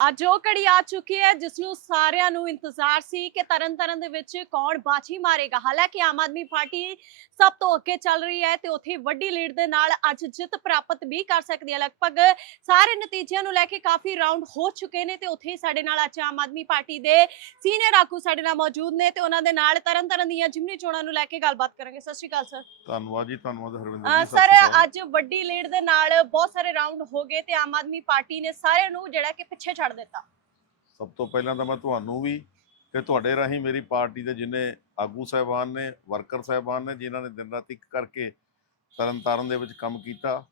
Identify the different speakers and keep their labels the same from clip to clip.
Speaker 1: ਅੱਜ ਉਹ ਘੜੀ ਆ ਚੁੱਕੀ ਹੈ ਜਿਸ ਨੂੰ ਸਾਰਿਆਂ ਨੂੰ ਇੰਤਜ਼ਾਰ ਸੀ ਕਿ ਤਰਨਤਾਰਨ ਦੇ ਵਿੱਚ ਕੌਣ ਬਾਜੀ ਮਾਰੇਗਾ। ਹਾਲਾਂਕਿ ਆਮ ਆਦਮੀ ਪਾਰਟੀ ਸਭ ਤੋਂ ਅੱਗੇ ਚੱਲ ਰਹੀ ਹੈ ਤੇ ਉੱਥੇ ਵੱਡੀ ਲੀਡ ਦੇ ਨਾਲ ਅੱਜ ਜਿੱਤ ਪ੍ਰਾਪਤ ਵੀ ਕਰ ਸਕਦੀ ਹੈ। ਲਗਭਗ ਸਾਰੇ ਨਤੀਜਿਆਂ ਨੂੰ ਲੈ ਕੇ ਕਾਫੀ ਰਾਉਂਡ ਹੋ ਚੁੱਕੇ ਨੇ ਤੇ ਉੱਥੇ ਸਾਡੇ ਨਾਲ ਅੱਜ ਆਮ ਆਦਮੀ ਪਾਰਟੀ ਦੇ ਸੀਨੀਅਰ ਆਗੂ ਸਾਡੇ ਨਾਲ ਮੌਜੂਦ ਨੇ ਤੇ ਉਹਨਾਂ ਦੇ ਨਾਲ ਤਰਨਤਾਰਨ ਦੀਆਂ ਜਿਮਨੀ ਚੋਣਾਂ ਨੂੰ ਲੈ ਕੇ ਗੱਲਬਾਤ ਕਰਾਂਗੇ। ਸਤਿ ਸ਼੍ਰੀ ਅਕਾਲ ਸਰ।
Speaker 2: ਧੰਨਵਾਦ ਜੀ ਧੰਨਵਾਦ ਹਰਵਿੰਦਰ ਜੀ
Speaker 1: ਸਰ। ਅੱਜ ਵੱਡੀ ਲੀਡ ਦੇ ਨਾਲ ਬਹੁਤ ਸਾਰੇ ਰਾਉਂਡ ਹੋ ਗਏ ਤੇ ਆਮ ਆਦਮੀ ਪਾਰਟੀ ਨੇ ਸਾਰਿਆਂ ਨੂੰ ਜਿਹੜਾ ਕਿ ਪਿੱਛੇ ਛੱਡ ਦਿੱਤਾ।
Speaker 2: ਸਭ ਤੋਂ ਪਹਿਲਾਂ ਤਾਂ ਮੈਂ ਤੁਹਾਨੂੰ ਵੀ ਤੇ ਤੁਹਾਡੇ ਰਾਹੀਂ ਮੇਰੀ ਪਾਰਟੀ ਦੇ ਜਿੰਨੇ ਆਗੂ ਸਾਹਿਬਾਨ ਨੇ, ਵਰਕਰ ਸਾਹਿਬਾਨ ਨੇ, ਜਿਨ੍ਹਾਂ ਨੇ ਦਿਨ ਰਾਤ ਇੱਕ ਕਰਕੇ ਤਰਨਤਾਰਨ ਦੇ ਵਿੱਚ ਕੰਮ ਕੀਤਾ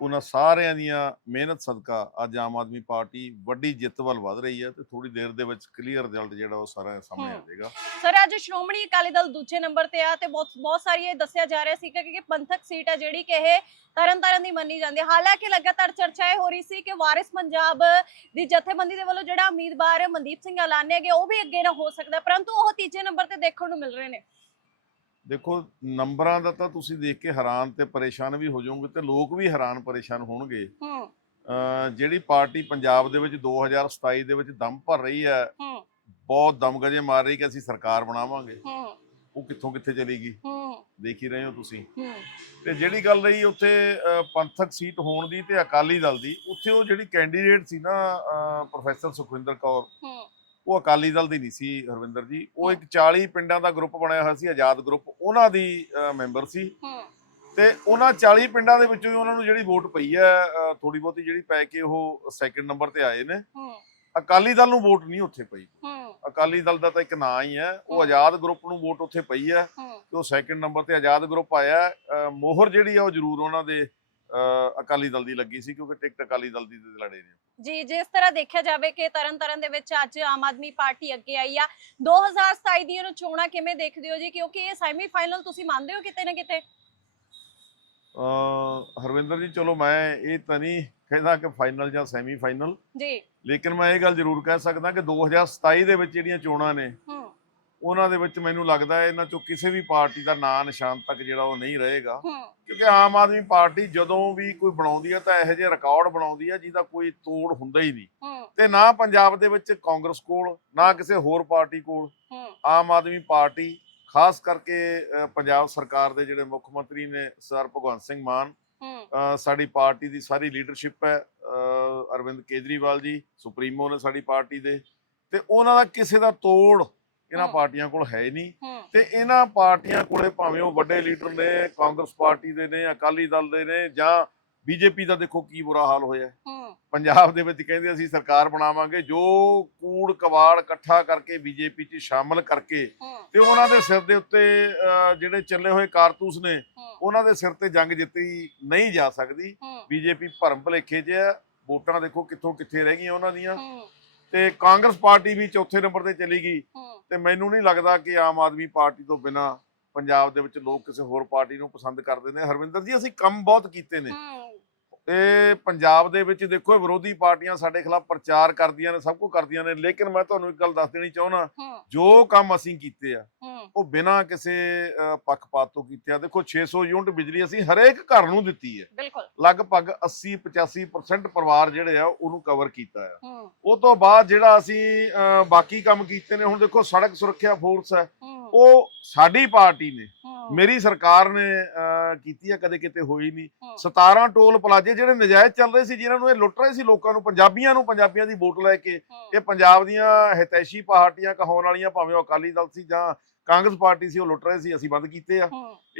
Speaker 2: ਉਹਨਾਂ ਸਾਰਿਆਂ ਦੀਆਂ ਮਿਹਨਤ ਸਦਕਾ ਅੱਜ ਆਮ ਆਦਮੀ ਪਾਰਟੀ ਵੱਡੀ ਜਿੱਤ ਵੱਲ ਵਧ ਰਹੀ ਹੈ ਤੇ ਥੋੜੀ ਦੇਰ ਦੇ ਵਿੱਚ ਕਲੀਅਰ ਰਿਜ਼ਲਟ ਜਿਹੜਾ ਉਹ ਸਾਰਾ ਸਾਹਮਣੇ ਆ। ਜਾਏਗਾ
Speaker 1: ਸਰ ਅੱਜ ਸ਼੍ਰੋਮਣੀ ਅਕਾਲੀ ਦਲ ਦੂਜੇ ਨੰਬਰ ਤੇ ਆ ਤੇ ਬਹੁਤ ਬਹੁਤ ਸਾਰੀ ਇਹ ਦੱਸਿਆ ਜਾ ਰਿਹਾ ਸੀ ਕਿ ਕਿ ਪੰਥਕ ਸੀਟ ਹੈ ਜਿਹੜੀ ਕਿ ਇਹ ਤਰਨਤਾਰਨ ਦੀ ਮੰਨੀ ਜਾਂਦੀ ਹੈ। ਹਾਲਾਂਕਿ ਲਗਾਤਾਰ ਚਰਚਾ ਇਹ ਹੋ ਰਹੀ ਸੀ ਕਿ ਵਾਰਿਸ ਪੰਜਾਬ ਦੀ ਜਥੇਬੰਦੀ ਦੇ ਵੱਲੋਂ ਜਿਹੜਾ ਉਮੀਦਵਾਰ ਮਨਦੀਪ ਸਿੰਘ ਐਲਾਨਿਆ ਗਿਆ ਉਹ ਵੀ ਅੱਗੇ ਨਾ ਹੋ ਸਕਦਾ ਪਰੰਤੂ ਉਹ ਤੀਜੇ ਨੰਬਰ ਤੇ ਦੇਖਣ ਨੂੰ ਮਿਲ ਰਹੇ ਨੇ।
Speaker 2: ਦੇਖੋ ਨੰਬਰਾਂ ਦਾ ਤਾਂ ਤੁਸੀਂ ਦੇਖ ਕੇ ਹੈਰਾਨ ਤੇ ਪਰੇਸ਼ਾਨ ਵੀ ਹੋ ਜਾਓਗੇ ਤੇ ਲੋਕ ਵੀ ਹੈਰਾਨ ਪਰੇਸ਼ਾਨ ਹੋਣਗੇ।
Speaker 1: ਹੂੰ।
Speaker 2: ਜਿਹੜੀ ਪਾਰਟੀ ਪੰਜਾਬ ਦੇ ਵਿੱਚ 2027 ਦੇ ਵਿੱਚ ਦਮ ਭਰ ਰਹੀ ਹੈ
Speaker 1: ਹੂੰ।
Speaker 2: ਬਹੁਤ ਦਮਗਜੇ ਮਾਰ ਰਹੀ ਕਿ ਅਸੀਂ ਸਰਕਾਰ ਬਣਾਵਾਂਗੇ।
Speaker 1: ਹੂੰ।
Speaker 2: ਉਹ ਕਿੱਥੋਂ ਕਿੱਥੇ ਚਲੀ ਗਈ
Speaker 1: ਹੂੰ।
Speaker 2: ਦੇਖ ਹੀ ਰਹੇ ਹੋ ਤੁਸੀਂ।
Speaker 1: ਹੂੰ।
Speaker 2: ਤੇ ਜਿਹੜੀ ਗੱਲ ਰਹੀ ਉੱਥੇ ਪੰਥਕ ਸੀਟ ਹੋਣ ਦੀ ਤੇ ਅਕਾਲੀ ਦਲ ਦੀ ਉੱਥੇ ਉਹ ਜਿਹੜੀ ਕੈਂਡੀਡੇਟ ਸੀ ਨਾ ਪ੍ਰੋਫੈਸਰ ਸੁਖਵਿੰਦਰ ਕੌਰ ਉਹ ਅਕਾਲੀ ਦਲ ਦੀ ਨਹੀਂ ਸੀ ਹਰਵਿੰਦਰ ਜੀ। ਉਹ ਇੱਕ 40 ਪਿੰਡਾਂ ਦਾ ਗਰੁੱਪ ਬਣਿਆ ਹੋਇਆ ਸੀ ਆਜ਼ਾਦ ਗਰੁੱਪ ਉਹਨਾਂ ਦੀ ਮੈਂਬਰ ਸੀ। ਤੇ ਉਹਨਾਂ 40 ਪਿੰਡਾਂ ਦੇ ਵਿੱਚੋਂ ਹੀ ਉਹਨਾਂ ਨੂੰ ਜਿਹੜੀ ਵੋਟ ਪਈ ਹੈ ਥੋੜੀ ਬਹੁਤੀ ਜਿਹੜੀ ਪੈ ਕੇ ਉਹ ਸੈਕੰਡ ਨੰਬਰ ਤੇ ਆਏ ਨੇ। ਅਕਾਲੀ ਦਲ ਨੂੰ ਵੋਟ ਨਹੀਂ ਉੱਥੇ ਪਈ। ਅਕਾਲੀ ਦਲ ਦਾ ਤਾਂ ਇੱਕ ਨਾਂ ਹੀ ਹੈ। ਉਹ। ਆਜ਼ਾਦ ਗਰੁੱਪ ਨੂੰ ਵੋਟ ਉੱਥੇ ਪਈ ਹੈ। ਤੇ ਉਹ ਸੈਕੰਡ ਨੰਬਰ ਤੇ ਆਜ਼ਾਦ ਗਰੁੱਪ ਆਇਆ। ਮੋਹਰ ਜਿਹੜੀ ਆ ਉਹ ਜ਼ਰੂਰ ਉਹਨਾਂ ਦੇ ਅਕਾਲੀ ਦਲ ਦੀ ਲੱਗੀ ਸੀ ਕਿਉਂਕਿ ਟਿਕਟ ਅਕਾਲੀ ਦਲ ਦੀ ਲੜੇ ਨੇ।
Speaker 1: ਜੀ ਜਿਸ ਤਰ੍ਹਾਂ ਦੇਖਿਆ ਜਾਵੇ ਕਿ ਤਰਨਤਾਰਨ ਦੇ ਵਿੱਚ ਅੱਜ ਆਮ ਆਦਮੀ ਪਾਰਟੀ ਅੱਗੇ ਆਈ ਆ। 2027 ਦੀਆਂ ਚੋਣਾਂ ਕਿਵੇਂ ਦੇਖਦੇ ਹੋ ਜੀ? ਕਿਉਂਕਿ ਇਹ ਸੈਮੀ ਫਾਈਨਲ ਤੁਸੀਂ ਮੰਨਦੇ ਹੋ ਕਿਤੇ ਨਾ ਕਿਤੇ?
Speaker 2: ਹਰਵਿੰਦਰ ਜੀ ਚਲੋ ਮੈਂ ਇਹ ਤਾਂ ਨਹੀਂ ਕਹਿੰਦਾ ਕਿ ਫਾਈਨਲ ਜਾਂ ਸੈਮੀ ਫਾਈਨਲ
Speaker 1: ਜੀ।
Speaker 2: ਲੇਕਿਨ ਮੈਂ ਇਹ ਗੱਲ ਜ਼ਰੂਰ ਕਹਿ ਸਕਦਾ ਕਿ 2027 ਦੇ ਵਿੱਚ ਜਿਹੜੀਆਂ ਚੋਣਾਂ ਨੇ
Speaker 1: ਹੂੰ।
Speaker 2: ਉਹਨਾਂ ਦੇ ਵਿੱਚ ਮੈਨੂੰ ਲੱਗਦਾ ਹੈ ਇਹਨਾਂ ਚੋਂ ਕਿਸੇ ਵੀ ਪਾਰਟੀ ਦਾ ਨਾਂ ਨਿਸ਼ਾਨ ਤੱਕ ਜਿਹੜਾ ਉਹ ਨਹੀਂ ਰਹੇਗਾ। ਕਿਉਂਕਿ ਆਮ ਆਦਮੀ ਪਾਰਟੀ ਜਦੋਂ ਵੀ ਕੋਈ ਬਣਾਉਂਦੀ ਹੈ ਤਾਂ ਇਹੋ ਜਿਹੇ ਰਿਕਾਰਡ ਬਣਾਉਂਦੀ ਹੈ ਜਿਹਦਾ ਕੋਈ ਤੋੜ ਹੁੰਦਾ ਹੀ ਨਹੀਂ। ਤੇ ਨਾ ਪੰਜਾਬ ਦੇ ਵਿੱਚ ਕਾਂਗਰਸ ਕੋਲ ਨਾ ਕਿਸੇ ਹੋਰ ਪਾਰਟੀ ਕੋਲ। ਆਮ ਆਦਮੀ ਪਾਰਟੀ ਖਾਸ ਕਰਕੇ ਪੰਜਾਬ ਸਰਕਾਰ ਦੇ ਜਿਹੜੇ ਮੁੱਖ ਮੰਤਰੀ ਨੇ ਸਰ ਭਗਵੰਤ ਸਿੰਘ ਮਾਨ ਸਾਡੀ ਪਾਰਟੀ ਦੀ ਸਾਰੀ ਲੀਡਰਸ਼ਿਪ ਹੈ ਅਰਵਿੰਦ ਕੇਜਰੀਵਾਲ ਜੀ ਸੁਪਰੀਮੋ ਨੇ ਸਾਡੀ ਪਾਰਟੀ ਦੇ। ਤੇ ਉਹਨਾਂ ਦਾ ਕਿਸੇ ਦਾ ਤੋੜ ਇਹਨਾਂ। ਪਾਰਟੀਆਂ ਕੋਲ ਹੈ ਹੀ ਨਹੀਂ। ਤੇ ਇਹਨਾਂ ਪਾਰਟੀਆਂ ਕੋਲੇ ਭਾਵੇਂ ਉਹ ਵੱਡੇ ਲੀਡਰ ਨੇ ਕਾਂਗਰਸ ਪਾਰਟੀ ਦੇ ਨੇ ਅਕਾਲੀ ਦਲ ਦੇ ਨੇ ਜਾਂ ਬੀਜੇਪੀ ਦਾ ਦੇਖੋ ਕੀ ਬੁਰਾ ਹਾਲ ਹੋਇਆ। ਪੰਜਾਬ ਦੇ ਵਿੱਚ ਕਹਿੰਦੇ ਅਸੀਂ ਸਰਕਾਰ ਬਣਾਵਾਂਗੇ ਜੋ ਕੂੜ ਕਵਾੜ ਇਕੱਠਾ ਕਰਕੇ ਬੀਜੇਪੀ 'ਚ ਸ਼ਾਮਲ ਕਰਕੇ ਤੇ ਉਹਨਾਂ ਦੇ ਸਿਰ ਦੇ ਉੱਤੇ ਜਿਹੜੇ ਚੱਲੇ ਹੋਏ ਕਾਰਤੂਸ ਨੇ ਉਹਨਾਂ ਦੇ ਸਿਰ ਤੇ ਜੰਗ ਜਿੱਤੀ ਨਹੀਂ ਜਾ ਸਕਦੀ। ਬੀਜੇਪੀ ਭਰਮ ਭਲੇਖੇ 'ਚ ਹੈ ਵੋਟਾਂ ਦੇਖੋ ਕਿੱਥੋਂ ਕਿੱਥੇ ਰਹਿ ਗਈਆਂ ਉਹਨਾਂ ਦੀਆਂ। ਤੇ ਕਾਂਗਰਸ ਪਾਰਟੀ ਵੀ ਚੌਥੇ ਨੰਬਰ ਤੇ ਚਲੀ ਗਈ ਤੇ ਮੈਨੂੰ ਨਹੀਂ ਲੱਗਦਾ ਕਿ ਆਮ ਆਦਮੀ ਪਾਰਟੀ ਤੋਂ ਬਿਨਾ ਪੰਜਾਬ ਦੇ ਵਿੱਚ ਲੋਕ ਕਿਸੇ ਹੋਰ ਪਾਰਟੀ ਨੂੰ ਪਸੰਦ ਕਰਦੇ ਨੇ। ਹਰਵਿੰਦਰ ਜੀ ਅਸੀਂ ਕੰਮ ਬਹੁਤ ਕੀਤੇ ਨੇ। ਇਹ ਪੰਜਾਬ ਦੇ ਵਿੱਚ ਦੇਖੋ ਵਿਰੋਧੀ ਪਾਰਟੀਆਂ ਸਾਡੇ ਖਿਲਾਫ ਪ੍ਰਚਾਰ ਕਰਦੀਆਂ ਨੇ ਸਭ ਕੁਝ ਕਰਦੀਆਂ ਨੇ। ਲੇਕਿਨ ਮੈਂ ਤੁਹਾਨੂੰ ਇੱਕ ਗੱਲ ਦੱਸ ਦੇਣੀ ਚਾਹੁੰਦਾ ਜੋ ਕੰਮ ਅਸੀਂ ਕੀਤੇ ਆ ਉਹ ਬਿਨਾਂ ਕਿਸੇ ਪੱਖਪਾਤ ਤੋਂ ਕੀਤੇ ਆ। ਦੇਖੋ 600 ਯੂਨਿਟ ਬਿਜਲੀ ਅਸੀਂ ਹਰੇਕ ਘਰ ਨੂੰ ਦਿੱਤੀ ਹੈ। ਲਗਭਗ 80 85% ਪਰਿਵਾਰ ਜਿਹੜੇ ਆ ਉਹਨੂੰ ਕਵਰ ਕੀਤਾ ਆ। ਉਹ ਤੋਂ ਬਾਅਦ ਜਿਹੜਾ ਅਸੀਂ ਬਾਕੀ ਕੰਮ ਕੀਤੇ ਨੇ ਹੁਣ ਦੇਖੋ ਸੜਕ ਸੁਰੱਖਿਆ ਫੋਰਸ ਹੈ। ਉਹ ਸਾਡੀ ਪਾਰਟੀ ਨੇ ਮੇਰੀ ਸਰਕਾਰ ਨੇ ਕੀਤੀ ਆ ਕਦੇ ਕਿਤੇ ਹੋਈ ਨਹੀਂ।
Speaker 1: ਹੂੰ।
Speaker 2: 17 ਟੋਲ ਪਲਾਜੇ ਜਿਹੜੇ ਨਜਾਇਜ਼ ਚੱਲ ਰਹੇ ਸੀ ਜਿਨ੍ਹਾਂ ਨੂੰ ਇਹ ਲੁੱਟ ਰਹੇ ਸੀ ਲੋਕਾਂ ਨੂੰ ਪੰਜਾਬੀਆਂ ਨੂੰ ਪੰਜਾਬੀਆਂ ਦੀ ਵੋਟ ਲੈ ਕੇ ਇਹ ਪੰਜਾਬ ਦੀਆਂ ਹਿਤੈਸ਼ੀ ਪਾਰਟੀਆਂ ਕਹਾਉਣ ਵਾਲੀਆਂ ਭਾਵੇਂ ਉਹ ਅਕਾਲੀ ਦਲ ਸੀ ਜਾਂ ਕਾਂਗਰਸ ਪਾਰਟੀ ਸੀ ਉਹ ਲੁੱਟ ਰਹੇ ਸੀ ਅਸੀਂ ਬੰਦ ਕੀਤੇ ਆ।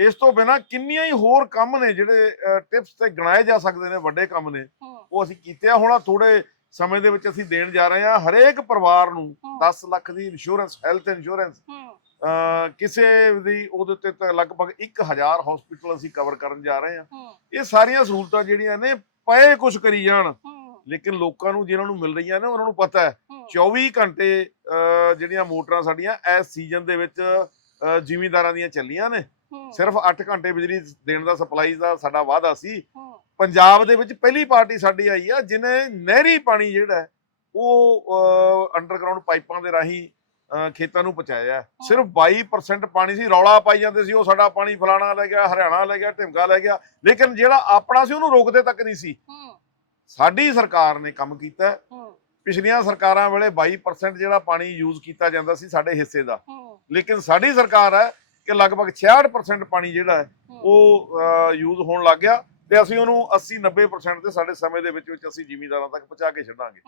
Speaker 2: ਇਸ ਤੋਂ ਬਿਨਾ ਕਿੰਨੀਆਂ ਹੀ ਹੋਰ ਕੰਮ ਨੇ ਜਿਹੜੇ ਟਿਪਸ ਤੇ ਗਿਣਾਏ ਜਾ ਸਕਦੇ ਨੇ ਵੱਡੇ ਕੰਮ ਨੇ ਉਹ ਅਸੀਂ ਕੀਤੇ ਆ। ਹੁਣ ਥੋੜੇ ਸਮੇਂ ਦੇ ਵਿੱਚ ਅਸੀਂ ਦੇਣ ਜਾ ਰਹੇ ਹਾਂ ਹਰੇਕ ਪਰਿਵਾਰ ਨੂੰ
Speaker 1: ਹੂੰ।
Speaker 2: 10 ਲੱਖ ਦੀ ਇੰਸ਼ੋਰੈਂਸ ਹੈਲਥ ਇੰਸ਼ੋਰੈਂਸ ਕਿਸੇ ਦੀ ਉਹਦੇ ਤਾਂ ਲਗਭਗ 1000 ਹਸਪੀਟਲ ਅਸੀਂ ਕਵਰ ਕਰਨ ਜਾ ਰਹੇ ਹਾਂ। ਇਹ ਸਾਰੀਆਂ ਸਹੂਲਤਾਂ ਜਿਹੜੀਆਂ ਨੇ ਪਏ ਕੁਝ ਕਰੀ ਜਾਣ। ਲੇਕਿਨ ਲੋਕਾਂ ਨੂੰ ਜਿਹਨਾਂ ਨੂੰ ਮਿਲ ਰਹੀਆਂ ਨੇ ਉਹਨਾਂ ਨੂੰ ਪਤਾ ਹੂੰ 24 ਘੰਟੇ ਜਿਹੜੀਆਂ ਮੋਟਰਾਂ ਸਾਡੀਆਂ ਇਸ ਸੀਜ਼ਨ ਦੇ ਵਿੱਚ ਜ਼ਿਮੀਂਦਾਰਾਂ ਦੀਆਂ ਚੱਲੀਆਂ ਨੇ। ਸਿਰਫ 8 ਘੰਟੇ ਬਿਜਲੀ ਦੇਣ ਦਾ ਸਪਲਾਈ ਦਾ ਸਾਡਾ ਵਾਅਦਾ ਸੀ। ਪੰਜਾਬ ਦੇ ਵਿੱਚ ਪਹਿਲੀ ਪਾਰਟੀ ਸਾਡੀ ਆਈ ਆ ਜਿਨੇ ਨਹਿਰੀ ਪਾਣੀ ਜਿਹੜਾ ਉਹ ਅੰਡਰਗਰਾਉਂਡ ਪਾਈਪਾਂ ਦੇ ਰਾਹੀਂ ਖੇਤਾਂ ਨੂੰ ਪਹੁੰਚਾਇਆ। ਸਿਰਫ 22% ਪਾਣੀ ਸੀ ਰੌਲਾ ਪਾਈ ਜਾਂਦੇ ਸੀ ਉਹ ਸਾਡਾ ਪਾਣੀ ਫਲਾਣਾ ਲੈ ਗਿਆ ਹਰਿਆਣਾ ਲੈ ਗਿਆ ਢਿਮਕਾ ਲੈ ਗਿਆ ਲੇਕਿਨ ਜਿਹੜਾ ਆਪਣਾ ਸੀ ਉਹਨੂੰ ਰੋਕਦੇ ਤੱਕ ਨਹੀਂ ਸੀ। ਸਾਡੀ ਸਰਕਾਰ ਨੇ ਕੰਮ ਕੀਤਾ। ਪਿਛਲੀਆਂ ਸਰਕਾਰਾਂ ਵੇਲੇ 22% ਜਿਹੜਾ ਪਾਣੀ ਯੂਜ਼ ਕੀਤਾ ਜਾਂਦਾ ਸੀ ਸਾਡੇ ਹਿੱਸੇ ਦਾ। ਲੇਕਿਨ ਸਾਡੀ ਸਰਕਾਰ ਹੈ ਕਿ ਲਗਭਗ 66% ਪਾਣੀ ਜਿਹੜਾ ਹੈ। ਉਹ ਯੂਜ਼ ਹੋਣ ਲੱਗ ਗਿਆ ਤੇ ਅਸੀਂ ਉਹਨੂੰ 80 90% ਦੇ ਸਾਡੇ ਸਮੇਂ ਦੇ ਵਿੱਚ ਵਿੱਚ ਅਸੀਂ ਜ਼ਿਮੀਂਦਾਰਾਂ ਤੱਕ ਪਹੁੰਚਾ ਕੇ ਛੱਡਾਂਗੇ।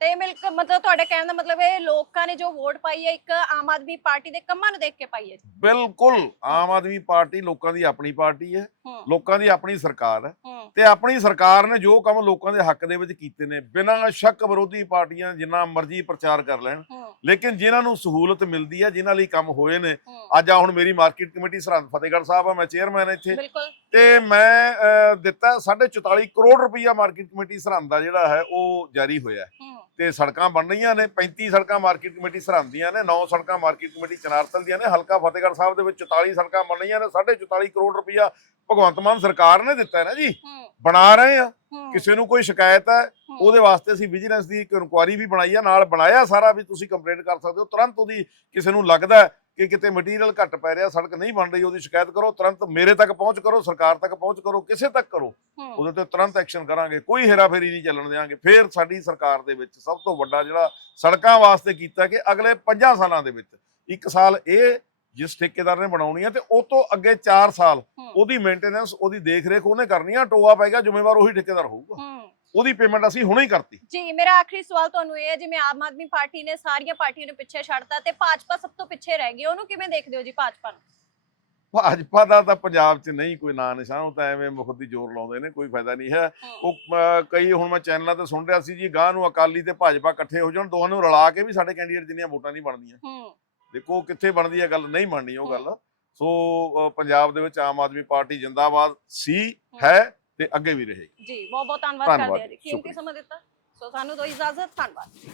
Speaker 1: ਤੇ ਮਿਲਕ ਮਤਲਬ ਤੁਹਾਡੇ ਕਹਿਣ ਦਾ ਮਤਲਬ ਇਹ ਲੋਕਾਂ ਨੇ ਜੋ ਵੋਟ ਪਾਈ ਹੈ ਇੱਕ ਆਮ ਆਦਮੀ ਪਾਰਟੀ ਦੇ ਕੰਮਾਂ ਨੂੰ ਦੇਖ ਕੇ ਪਾਈ ਹੈ।
Speaker 2: ਬਿਲਕੁਲ ਆਮ ਆਦਮੀ ਪਾਰਟੀ ਲੋਕਾਂ ਦੀ ਆਪਣੀ ਪਾਰਟੀ ਹੈ
Speaker 1: ਹੂੰ।
Speaker 2: ਲੋਕਾਂ ਦੀ ਆਪਣੀ ਸਰਕਾਰ ਹੈ
Speaker 1: ਹੂੰ।
Speaker 2: ਤੇ ਆਪਣੀ ਸਰਕਾਰ ਨੇ ਜੋ ਕੰਮ ਲੋਕਾਂ ਦੇ ਹੱਕ ਦੇ ਵਿੱਚ ਕੀਤੇ ਨੇ ਬਿਨਾਂ ਸ਼ੱਕ ਵਿਰੋਧੀ ਪਾਰਟੀਆਂ ਜਿੰਨਾ ਮਰਜ਼ੀ ਪ੍ਰਚਾਰ ਕਰ ਲੈਣ
Speaker 1: ਹੂੰ।
Speaker 2: ਲੇਕਿਨ ਜਿਨ੍ਹਾਂ ਨੂੰ ਸਹੂਲਤ ਮਿਲਦੀ ਹੈ ਜਿਨ੍ਹਾਂ ਲਈ ਕੰਮ ਹੋਏ ਨੇ
Speaker 1: ਹੂੰ।
Speaker 2: ਅੱਜ ਆ ਹੁਣ ਮੇਰੀ ਮਾਰਕੀਟ ਕਮੇਟੀ ਸਰਹੰਦ ਫਤਿਹਗੜ੍ਹ ਸਾਹਿਬ ਆ ਮੈਂ ਚੇਅਰਮੈਨ ਇੱਥੇ।
Speaker 1: ਬਿਲਕੁਲ।
Speaker 2: ਤੇ ਮੈਂ ਅਹ, ਦਿੱਤਾ 44 ਕਰੋੜ ਰੁਪਈਆ ਮਾਰਕੀਟ ਕਮੇਟੀ ਸਰਹੰਦ ਦਾ ਜਿਹੜਾ ਹੈ ਉਹ ਜਾਰੀ ਹੋਇਆ ਹੈ।
Speaker 1: ਹੂੰ।
Speaker 2: ਤੇ ਸੜਕਾਂ ਬਣ ਰਹੀਆਂ ਨੇ 35 ਸੜਕਾਂ ਮਾਰਕੀਟ ਕਮੇਟੀ ਸਰਹੰਦ ਦੀਆਂ ਨੇ 9 ਸੜਕਾਂ ਮਾਰਕੀਟ ਕਮੇਟੀ ਚਨਾਰਤਲ ਦੀਆਂ ਨੇ ਹਲਕਾ ਫਤਿਹਗੜ੍ਹ ਸਾਹਿਬ ਦੇ ਵਿੱਚ 44 ਸੜਕਾਂ ਬਣ ਰਹੀਆਂ ਨੇ 44 ਕਰੋੜ ਰੁਪਈਆ ਭਗਵੰਤ ਮਾਨ ਸਰਕਾਰ ਨੇ ਦਿੱਤਾ ਹੈ ਨਾ ਜੀ? ਬਣਾ ਰਹੇ ਆ। ਕਿਸੇ ਨੂੰ ਕੋਈ ਸ਼ਿਕਾਇਤ ਹੈ ਉਹਦੇ ਵਾਸਤੇ ਅਸੀਂ ਵਿਜੀਲੈਂਸ ਦੀ ਇੱਕ ਇਨਕੁਆਰੀ ਵੀ ਬਣਾਈ ਆ ਨਾਲ ਬਣਾਇਆ ਸਾਰਾ ਵੀ ਤੁਸੀਂ ਕੰਪਲੇਂਟ ਕਰ ਸਕਦੇ ਹੋ ਤੁਰੰਤ ਉਹਦੀ ਕਿਸੇ ਨੂੰ ਲੱਗਦਾ ਕਿ ਕਿਤੇ ਮਟੀਰੀਅਲ ਘੱਟ ਪੈ ਰਿਹਾ ਸੜਕ ਨਹੀਂ ਬਣ ਰਹੀ ਉਹਦੀ ਸ਼ਿਕਾਇਤ ਕਰੋ ਤੁਰੰਤ ਮੇਰੇ ਤੱਕ ਪਹੁੰਚ ਕਰੋ ਸਰਕਾਰ ਤੱਕ ਪਹੁੰਚ ਕਰੋ ਕਿਸੇ ਤੱਕ ਕਰੋ ਉਹਦੇ ਤੇ ਤੁਰੰਤ ਐਕਸ਼ਨ ਕਰਾਂਗੇ ਕੋਈ ਹੇਰਾਫੇਰੀ ਨਹੀਂ ਚੱਲਣ ਦੇਵਾਂਗੇ ਫਿਰ ਸਾਡੀ ਸਰਕਾਰ ਦੇ ਵਿੱਚ ਸਭ ਤੋਂ ਵੱਡਾ ਜਿਹੜਾ ਸੜਕਾਂ ਵਾਸਤੇ ਕੀਤਾ ਕਿ ਅਗਲੇ 50 ਸਾਲਾਂ ਦੇ ਵਿੱਚ ਇੱਕ ਸਾਲ ਇਹ ਜਿਸ ਠੇਕੇਦਾਰ ਨੇ ਬਣਾਉਣੀ ਹੈ ਤੇ ਉਹ ਤੋਂ ਅੱਗੇ 4 ਸਾਲ ਉਹਦੀ ਮੇਨਟੇਨੈਂਸ ਉਹਦੀ ਦੇਖ-ਰੇਖ ਉਹਨੇ ਕਰਨੀ ਆ ਟੋਆ ਪੈਗਾ ਜ਼ਿੰਮੇਵਾਰ ਉਹੀ ਠੇਕੇਦਾਰ ਹੋਊਗਾ। ਉਹਦੀ ਪੇਮੈਂਟ ਅਸੀਂ ਹੁਣੇ ਹੀ ਕਰਤੀ।
Speaker 1: ਜੀ ਮੇਰਾ ਆਖਰੀ ਸਵਾਲ ਤੁਹਾਨੂੰ ਇਹ ਹੈ ਜਿਵੇਂ ਆਮ ਆਦਮੀ ਪਾਰਟੀ ਨੇ ਸਾਰੀਆਂ ਪਾਰਟੀਆਂ ਨੂੰ ਪਿੱਛੇ ਛੱਡਤਾ ਤੇ ਭਾਜਪਾ ਸਭ ਤੋਂ ਪਿੱਛੇ ਰਹਿ ਗਈ ਉਹਨੂੰ ਕਿਵੇਂ ਦੇਖਦੇ ਹੋ ਜੀ ਭਾਜਪਾ ਨੂੰ?
Speaker 2: ਭਾਜਪਾ ਦਾ ਤਾਂ ਪੰਜਾਬ 'ਚ ਨਹੀਂ ਕੋਈ ਨਾਂ ਨਿਸ਼ਾਨ ਉਹ ਤਾਂ ਐਵੇਂ ਮੁਖਤ ਦੀ ਜ਼ੋਰ ਲਾਉਂਦੇ ਨੇ ਕੋਈ ਫਾਇਦਾ ਨਹੀਂ ਹੈ। ਉਹ ਕਈ ਹੁਣ ਮੈਂ ਚੈਨਲਾਂ ਤੇ ਸੁਣ ਰਿਹਾ ਸੀ ਜੀ ਗਾਂ ਨੂੰ ਅਕਾਲੀ ਤੇ ਭਾਜਪਾ ਇਕੱਠੇ ਹੋ ਜਾਣ ਦੋਹਾਂ ਨੂੰ ਰਲਾ ਕੇ ਵੀ ਸਾਡੇ ਕੈਂਡੀਡੇਟ ਜਿੰਨੀਆਂ ਵੋਟਾਂ ਨਹੀਂ ਬਣਦੀਆਂ।
Speaker 1: ਹੂੰ।
Speaker 2: ਦੇਖੋ ਕਿੱਥੇ ਬਣਦੀ ਹੈ ਗੱਲ ਨਹੀਂ ਬਣਨੀ ਉਹ ਗੱਲ। ਸੋ ਪੰਜਾਬ ਦੇ ਵਿੱਚ ਆਮ ਆਦਮੀ ਪਾਰਟੀ ਜਿੰਦਾਬਾਦ ਸੀ ਹੈ। ਤੇ ਅੱਗੇ ਵੀ ਰਹੇਗੀ।
Speaker 1: ਜੀ ਬਹੁਤ ਬਹੁਤ
Speaker 2: ਧੰਨਵਾਦ
Speaker 1: ਕਰਦੇ ਹਾਂ ਜੀ ਕੀਮਤੀ
Speaker 2: ਸ਼ੁਕਰੀਆ।
Speaker 1: ਸਮਾਂ ਦਿੱਤਾ। ਸੋ ਸਾਨੂੰ ਦੋ ਇਜਾਜ਼ਤ ਧੰਨਵਾਦ।